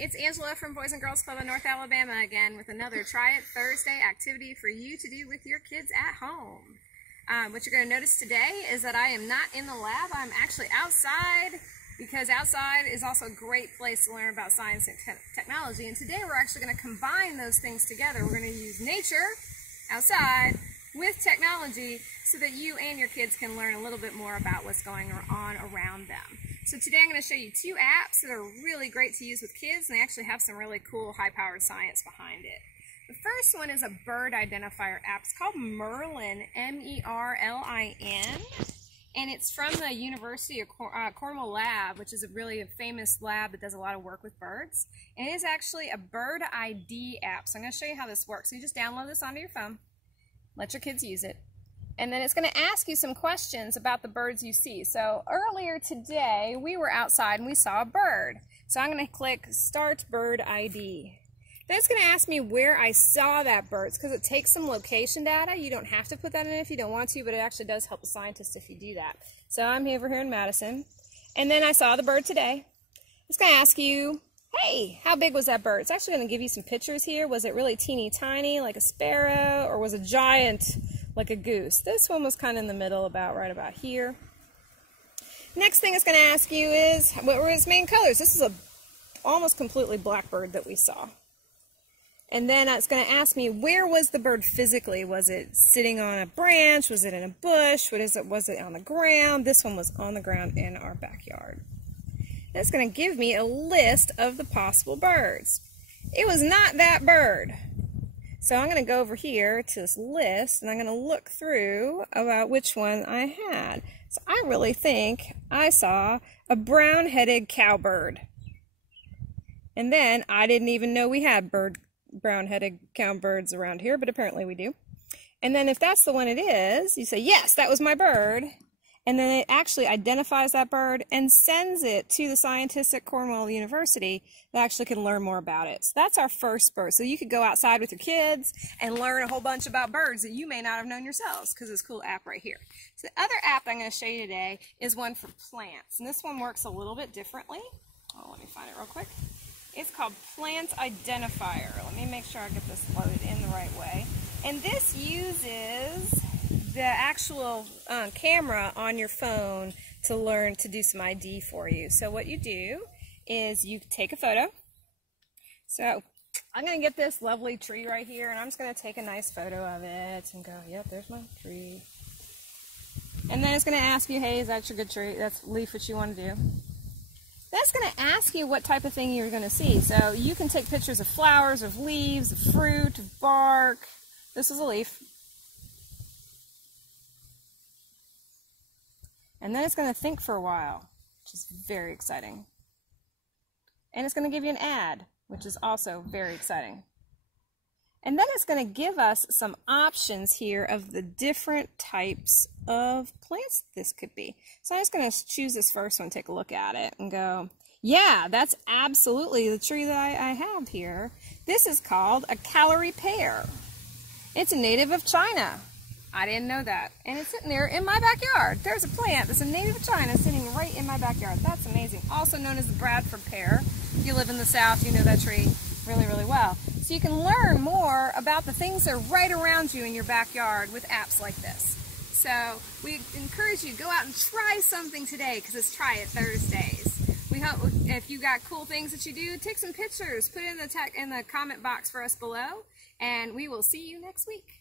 it's Angela from Boys and Girls Club of North Alabama again with another Try It Thursday activity for you to do with your kids at home. What you're going to notice today is that I am not in the lab. I'm actually outside because outside is also a great place to learn about science and technology. And today we're actually going to combine those things together. We're going to use nature outside with technology so that you and your kids can learn a little bit more about what's going on around them. So today I'm going to show you two apps that are really great to use with kids, and they actually have some really cool high-powered science behind it. The first one is a bird identifier app. It's called Merlin, M-E-R-L-I-N, and it's from the University of Cornwall Lab, which is a really famous lab that does a lot of work with birds. And it is actually a bird ID app. So I'm going to show you how this works. So you just download this onto your phone, let your kids use it, and then it's going to ask you some questions about the birds you see. So earlier today we were outside and we saw a bird. So I'm going to click Start Bird ID. Then it's going to ask me where I saw that bird. It's because it takes some location data. You don't have to put that in if you don't want to, but it actually does help a scientist if you do that. So I'm over here in Madison, and then I saw the bird today. It's going to ask you, hey, how big was that bird? It's actually going to give you some pictures here. Was it really teeny tiny like a sparrow, or was it giant like a goose? This one was kind of in the middle, right about here. Next thing it's going to ask you is, what were its main colors? This is a almost completely black bird that we saw. And then it's going to ask me, where was the bird physically? Was it sitting on a branch? Was it in a bush? Was it on the ground? This one was on the ground in our backyard. And it's going to give me a list of the possible birds. It was not that bird. So I'm going to go over here to this list, and I'm going to look through about which one I had. So I really think I saw a brown-headed cowbird. And then I didn't even know we had brown-headed cowbirds around here, but apparently we do. And then if that's the one it is, you say, yes, that was my bird. And then it actually identifies that bird and sends it to the scientists at Cornwall University that actually can learn more about it. So that's our first bird. So you could go outside with your kids and learn a whole bunch about birds that you may not have known yourselves because of this cool app right here. So the other app I'm going to show you today is one for plants. And this one works a little bit differently. Oh, let me find it real quick. It's called Plant Identifier. Let me make sure I get this loaded in the right way. And this uses the actual camera on your phone to learn to do some ID for you. So what you do is you take a photo. So I'm going to get this lovely tree right here, and I'm just going to take a nice photo of it and go, yep, there's my tree. And then it's going to ask you, hey, is that your good tree? That's leaf what you want to do. That's going to ask you what type of thing you're going to see. So you can take pictures of flowers, of leaves, of fruit, of bark. This is a leaf. And then it's going to think for a while, which is very exciting. And it's going to give you an ad, which is also very exciting. And then it's going to give us some options here of the different types of plants this could be. So I'm just going to choose this first one, take a look at it, and go, yeah, that's absolutely the tree that I have here. This is called a calorie pear. It's a native of China. I didn't know that. And it's sitting there in my backyard. There's a plant that's a native of China sitting right in my backyard. That's amazing. Also known as the Bradford pear. If you live in the South, you know that tree really, really well. So you can learn more about the things that are right around you in your backyard with apps like this. So we encourage you to go out and try something today because it's Try It Thursdays. We hope if you got cool things that you do, take some pictures, put it in the comment box for us below, and we will see you next week.